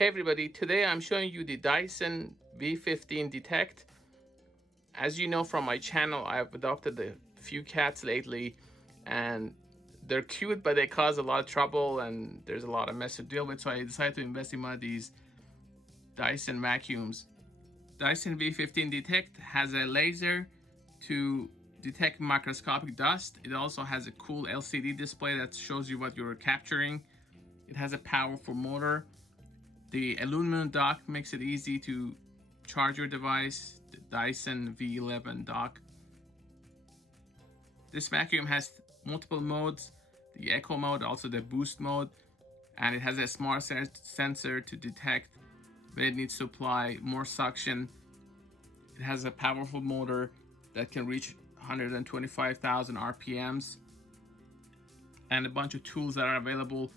Hey everybody, today I'm showing you the Dyson V15 Detect. As you know from my channel, I've adopted a few cats lately and they're cute, but they cause a lot of trouble and there's a lot of mess to deal with. So I decided to invest in one of these Dyson vacuums. Dyson V15 Detect has a laser to detect microscopic dust. It also has a cool LCD display that shows you what you're capturing. It has a powerful motor. The aluminum dock makes it easy to charge your device, the Dyson V11 Dok. This vacuum has multiple modes, the echo mode, also the boost mode, and it has a smart sensor to detect when it needs to apply more suction. It has a powerful motor that can reach 125,000 RPMs and a bunch of tools that are available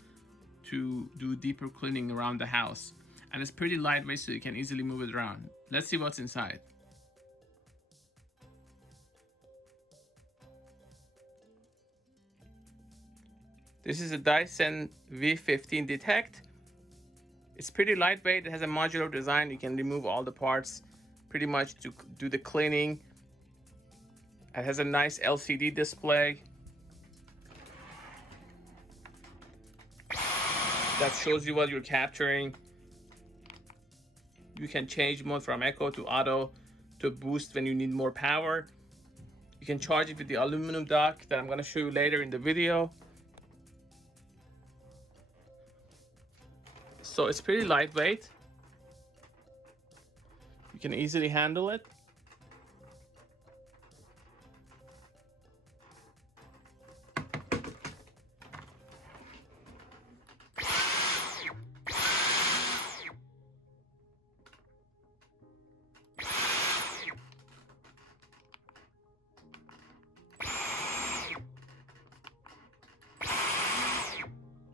to do deeper cleaning around the house. And it's pretty lightweight, so you can easily move it around. Let's see what's inside. This is a Dyson V15 Detect. It's pretty lightweight. It has a modular design. You can remove all the parts pretty much to do the cleaning. It has a nice LCD display that shows you what you're capturing. You can change mode from echo to auto to boost when you need more power. You can charge it with the aluminum dock that I'm going to show you later in the video. So it's pretty lightweight. You can easily handle it.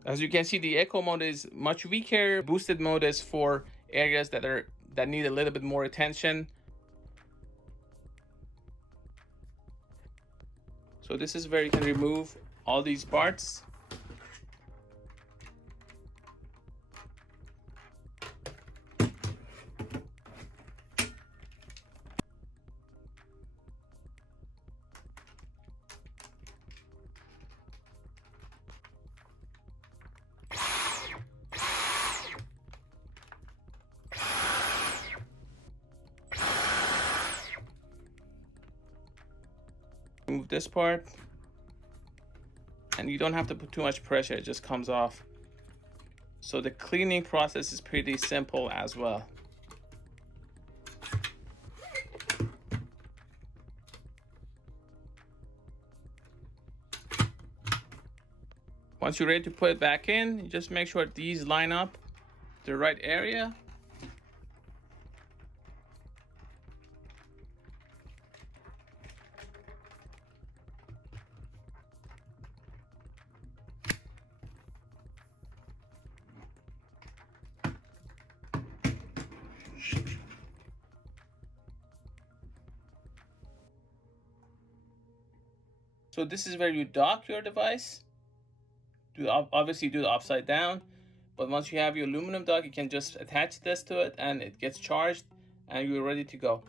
As you can see, the echo mode is much weaker. Boosted mode is for areas that need a little bit more attention. So this is where you can remove all these parts. Remove this part, and you don't have to put too much pressure, it just comes off. So the cleaning process is pretty simple as well. Once you're ready to put it back in, you just make sure these line up the right area. So this is where you dock your device. Obviously do it upside down, but once you have your aluminum dock, you can just attach this to it and it gets charged and you're ready to go.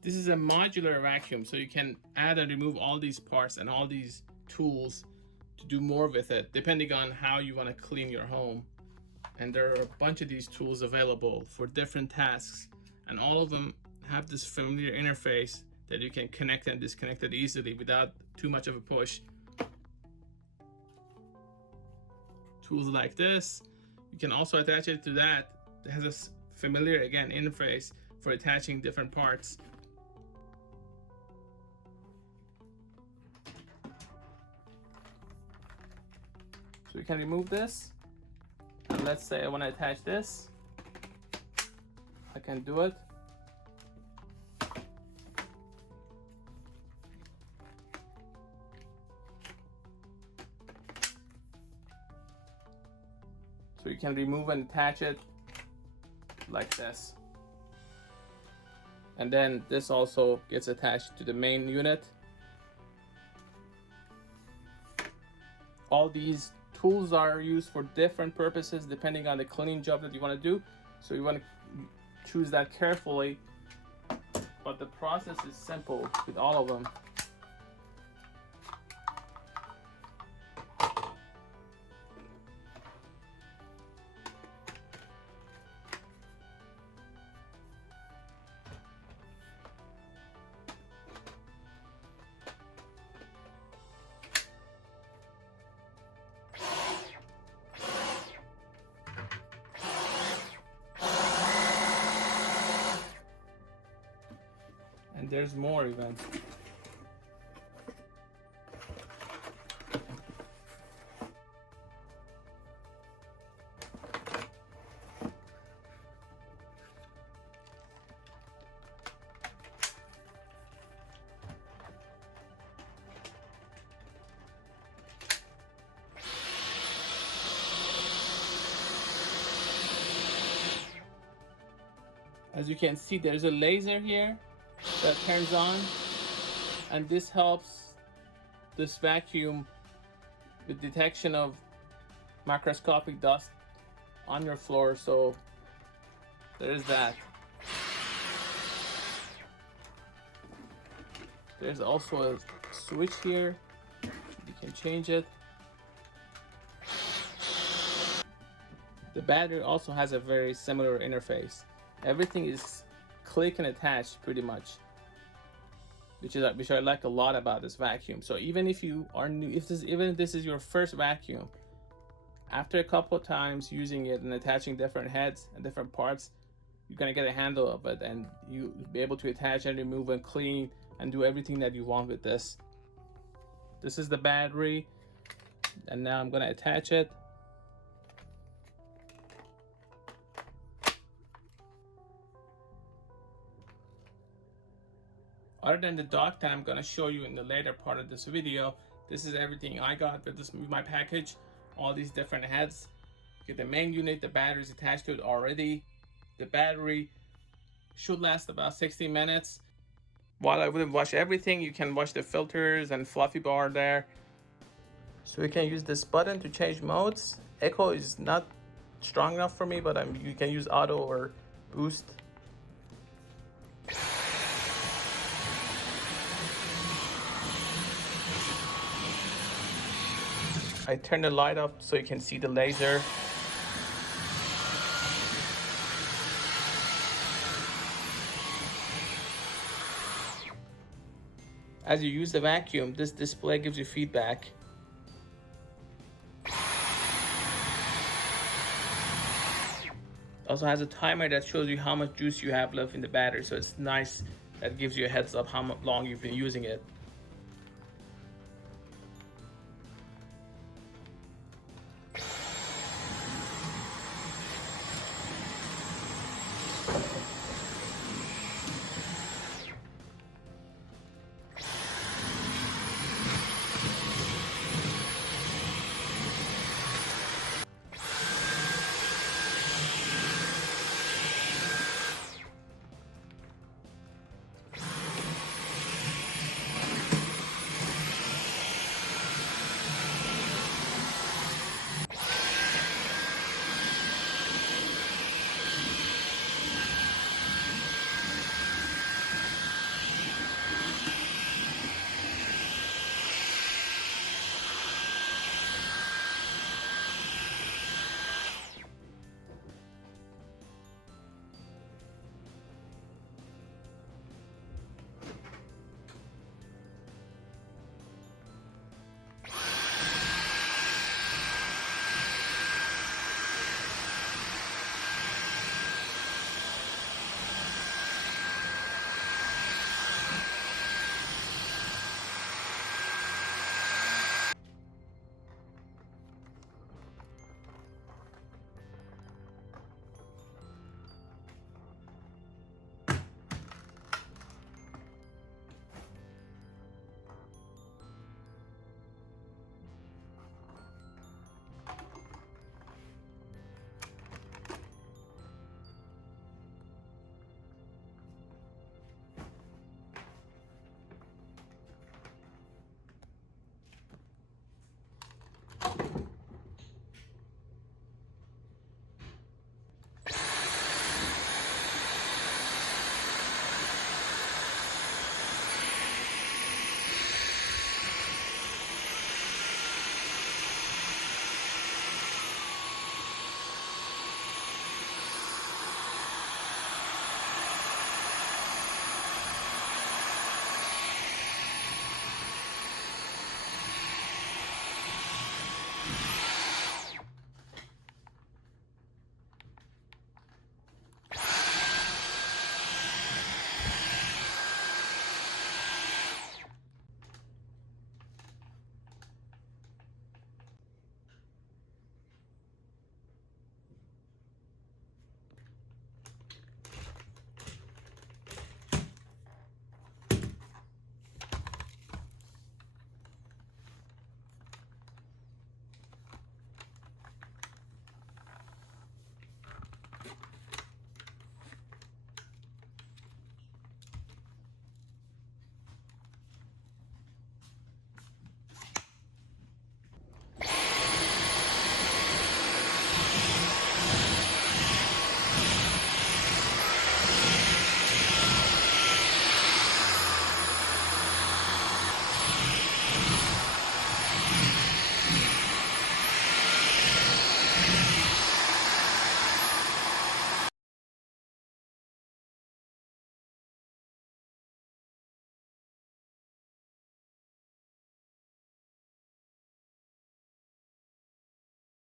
This is a modular vacuum, so you can add and remove all these parts and all these tools to do more with it, depending on how you want to clean your home. And there are a bunch of these tools available for different tasks, and all of them have this familiar interface that you can connect and disconnect it easily without too much of a push. Tools like this, you can also attach it to that. It has a familiar, again, interface for attaching different parts. So you can remove this, and let's say I want to attach this, I can do it. So you can remove and attach it like this. And then this also gets attached to the main unit. All these tools are used for different purposes depending on the cleaning job that you want to do. So you want to choose that carefully. But the process is simple with all of them. And there's more even. As you can see, there's a laser here that turns on, and this helps this vacuum with detection of microscopic dust on your floor. So there's that. There's also a switch here, you can change it. The battery also has a very similar interface. Everything is click and attach pretty much, which I like a lot about this vacuum. So even if you are new, even if this is your first vacuum, after a couple of times using it and attaching different heads and different parts, you're gonna get a handle of it, and you'll be able to attach and remove and clean and do everything that you want with this. This is the battery, and now I'm gonna attach it. Other than the dock that I'm going to show you in the later part of this video, this is everything I got with my package. All these different heads. You get the main unit, the battery is attached to it already. The battery should last about 60 minutes. While I wouldn't wash everything, you can wash the filters and fluffy bar there. So you can use this button to change modes. Echo is not strong enough for me, but you can use auto or boost. I turn the light up so you can see the laser. As you use the vacuum, this display gives you feedback. Also has a timer that shows you how much juice you have left in the battery, so it's nice. That gives you a heads up how long you've been using it.